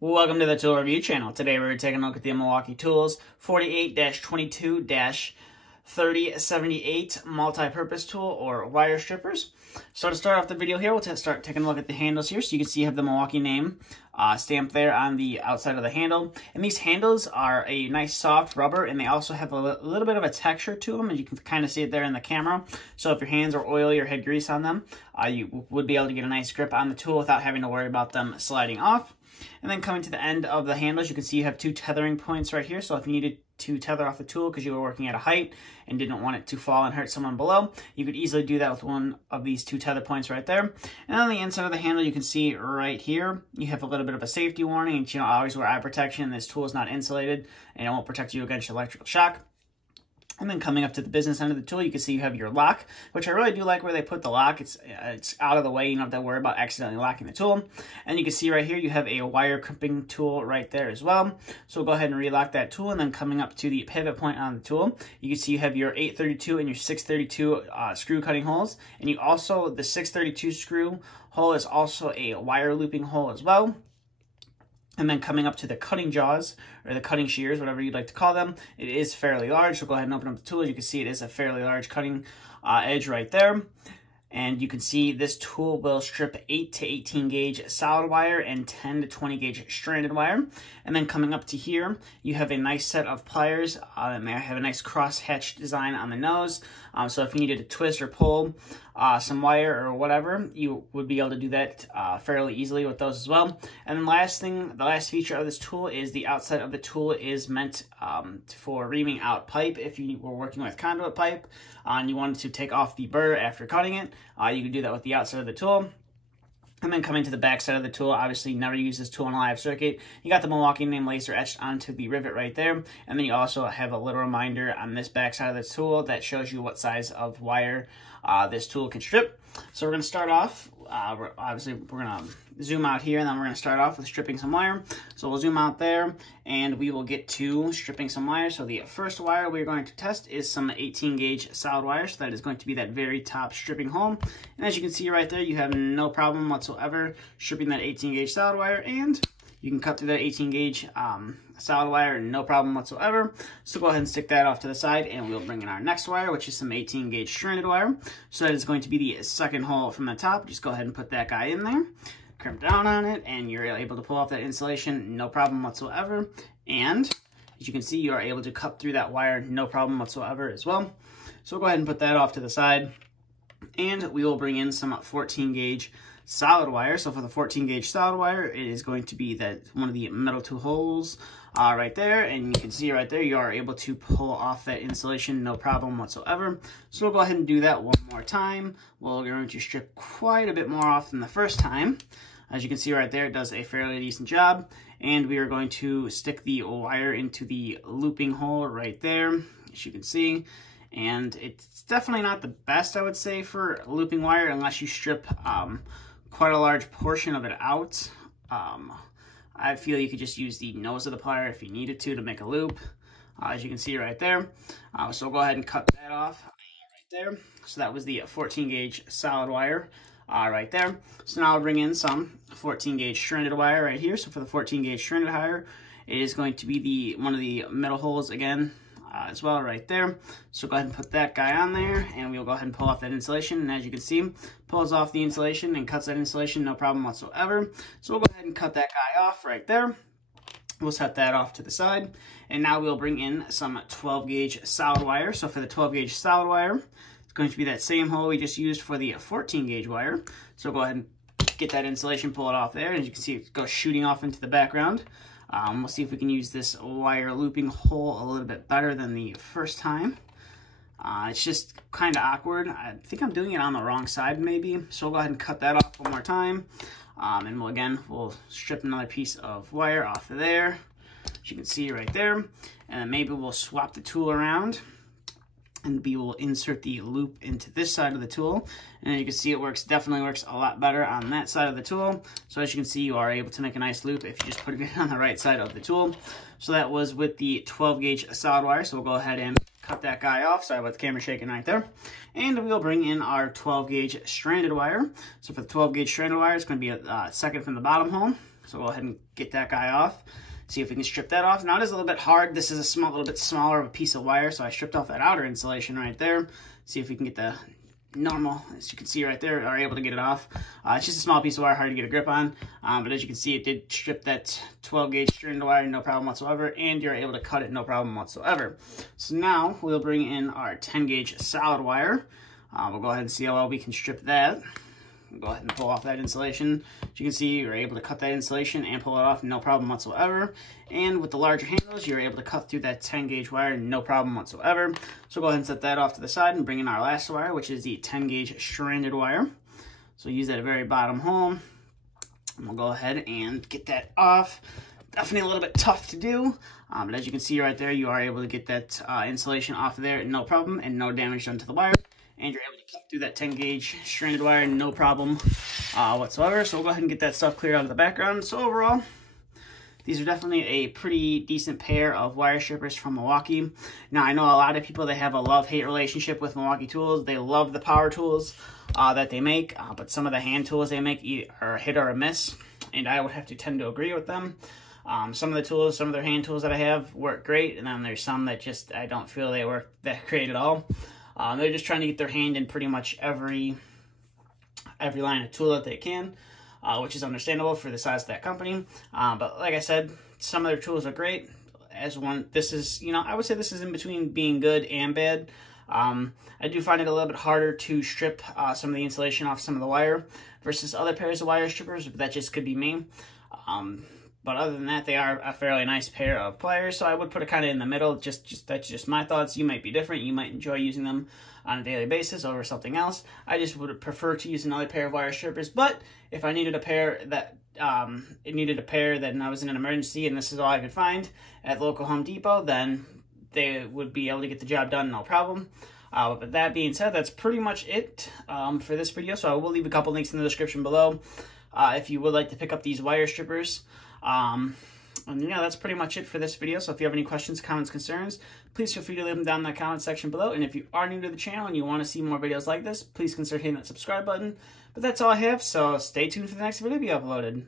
Welcome to the Tool Review channel. Today we're taking a look at the Milwaukee Tools 48-22-3078 multi-purpose tool or wire strippers. So to start off the video here, we'll start taking a look at the handles here. So you can see you have the Milwaukee name stamped there on the outside of the handle. And these handles are a nice soft rubber, and they also have a little bit of a texture to them, and you can kind of see it there in the camera. So if your hands are oily or had grease on them, you would be able to get a nice grip on the tool without having to worry about them sliding off. And then coming to the end of the handles, you can see you have two tethering points right here. So if you needed to tether off the tool because you were working at a height and didn't want it to fall and hurt someone below, you could easily do that with one of these two tether points right there. And on the inside of the handle, you can see right here, you have a little bit of a safety warning. You know, always wear eye protection. This tool is not insulated and it won't protect you against electrical shock. And then coming up to the business end of the tool, you can see you have your lock, which I really do like where they put the lock. It's out of the way. You don't have to worry about accidentally locking the tool. And you can see right here, you have a wire crimping tool right there as well. So we'll go ahead and relock that tool. And then coming up to the pivot point on the tool, you can see you have your 832 and your 632 screw cutting holes. And you also, the 632 screw hole is also a wire looping hole as well. And then coming up to the cutting jaws, or the cutting shears, whatever you'd like to call them, it is fairly large. So go ahead and open up the tool. You can see it is a fairly large cutting edge right there. And you can see this tool will strip 8 to 18 gauge solid wire and 10 to 20 gauge stranded wire. And then coming up to here, you have a nice set of pliers. And they have a nice cross hatch design on the nose. So if you needed to twist or pull some wire or whatever, you would be able to do that fairly easily with those as well. And then the last feature of this tool is the outside of the tool is meant for reaming out pipe. If you were working with conduit pipe and you wanted to take off the burr after cutting it, you could do that with the outside of the tool. And then coming to the back side of the tool, obviously never use this tool in a live circuit. You got the Milwaukee name laser etched onto the rivet right there. And then you also have a little reminder on this back side of the tool that shows you what size of wire this tool can strip. So we're going to start off, obviously we're going to zoom out here, and then we're going to start off with stripping some wire. So we'll zoom out there, and we will get to stripping some wire. So the first wire we're going to test is some 18 gauge solid wire. So that is going to be that very top stripping hole. And as you can see right there, you have no problem whatsoever stripping that 18 gauge solid wire, and you can cut through that 18 gauge solid wire, no problem whatsoever. So go ahead and stick that off to the side, and we'll bring in our next wire, which is some 18 gauge stranded wire. So that is going to be the second hole from the top. Just go ahead and put that guy in there, crimp down on it, and you're able to pull off that insulation, no problem whatsoever. And as you can see, you are able to cut through that wire, no problem whatsoever as well. So we'll go ahead and put that off to the side, and we will bring in some 14 gauge solid wire. So for the 14 gauge solid wire, it is going to be that one of the middle two holes right there, and you can see right there you are able to pull off that insulation, no problem whatsoever. So we'll go ahead and do that one more time. We're going to strip quite a bit more off than the first time. As you can see right there, it does a fairly decent job, and we are going to stick the wire into the looping hole right there, as you can see. And it's definitely not the best, I would say, for looping wire unless you strip quite a large portion of it out. I feel you could just use the nose of the plier if you needed to make a loop, as you can see right there. So we'll go ahead and cut that off right there. So that was the 14 gauge solid wire right there. So now I'll bring in some 14 gauge stranded wire right here. So for the 14 gauge stranded wire, it is going to be one of the middle holes again, as well right there. So go ahead and put that guy on there, and we'll go ahead and pull off that insulation. And as you can see, pulls off the insulation and cuts that insulation, no problem whatsoever. So we'll go ahead and cut that guy off right there. We'll set that off to the side, and now we'll bring in some 12 gauge solid wire. So for the 12 gauge solid wire, it's going to be that same hole we just used for the 14 gauge wire. So go ahead and get that insulation, pull it off there, and as you can see, it goes shooting off into the background. We'll see if we can use this wire looping hole a little bit better than the first time. It's just kind of awkward. I think I'm doing it on the wrong side maybe. So we'll go ahead and cut that off one more time. And we'll strip another piece of wire off of there, as you can see right there. And then maybe we'll swap the tool around, and we will insert the loop into this side of the tool. And as you can see, it definitely works a lot better on that side of the tool. So as you can see, you are able to make a nice loop if you just put it on the right side of the tool. So that was with the 12 gauge solid wire. So we'll go ahead and cut that guy off. Sorry about the camera shaking right there. And we'll bring in our 12 gauge stranded wire. So for the 12 gauge stranded wire, it's going to be a second from the bottom hole. So go ahead and get that guy off. See if we can strip that off. Now it is a little bit hard. This is a little bit smaller of a piece of wire, so I stripped off that outer insulation right there. See if we can get the normal, as you can see right there, are able to get it off. It's just a small piece of wire, hard to get a grip on, but as you can see, it did strip that 12 gauge strand wire, no problem whatsoever, and you're able to cut it, no problem whatsoever. So now we'll bring in our 10 gauge solid wire. We'll go ahead and see how well we can strip that. Go ahead and pull off that insulation. As you can see, you're able to cut that insulation and pull it off, no problem whatsoever. And with the larger handles, you're able to cut through that 10 gauge wire, no problem whatsoever. So go ahead and set that off to the side and bring in our last wire, which is the 10 gauge stranded wire. So use that very bottom hole. And we'll go ahead and get that off. Definitely a little bit tough to do, but as you can see right there, you are able to get that insulation off of there, no problem, and no damage done to the wire. And you're able to cut through that 10 gauge stranded wire, no problem whatsoever. So we'll go ahead and get that stuff cleared out of the background. So overall, these are definitely a pretty decent pair of wire strippers from Milwaukee. Now, I know a lot of people, they have a love-hate relationship with Milwaukee Tools. They love the power tools that they make, but some of the hand tools they make are a hit or a miss, and I would have to tend to agree with them. Some of the tools, some of their hand tools that I have work great, and then there's some that just, I don't feel they work that great at all. They're just trying to get their hand in pretty much every line of tool that they can, which is understandable for the size of that company. But like I said, some of their tools are great. This is, I would say this is in between being good and bad. I do find it a little bit harder to strip some of the insulation off some of the wire versus other pairs of wire strippers, but that just could be me. But other than that, they are a fairly nice pair of pliers, so I would put it kind of in the middle. That's just my thoughts. You might be different. You might enjoy using them on a daily basis over something else. I just would prefer to use another pair of wire strippers, but if I needed a pair that and I was in an emergency and this is all I could find at local Home Depot, then they would be able to get the job done, no problem. But that being said, that's pretty much it for this video, so I will leave a couple links in the description below if you would like to pick up these wire strippers. And yeah, that's pretty much it for this video. So if you have any questions, comments, concerns, please feel free to leave them down in the comment section below. And if you are new to the channel and you want to see more videos like this, please consider hitting that subscribe button. But that's all I have, so stay tuned for the next video to be uploaded.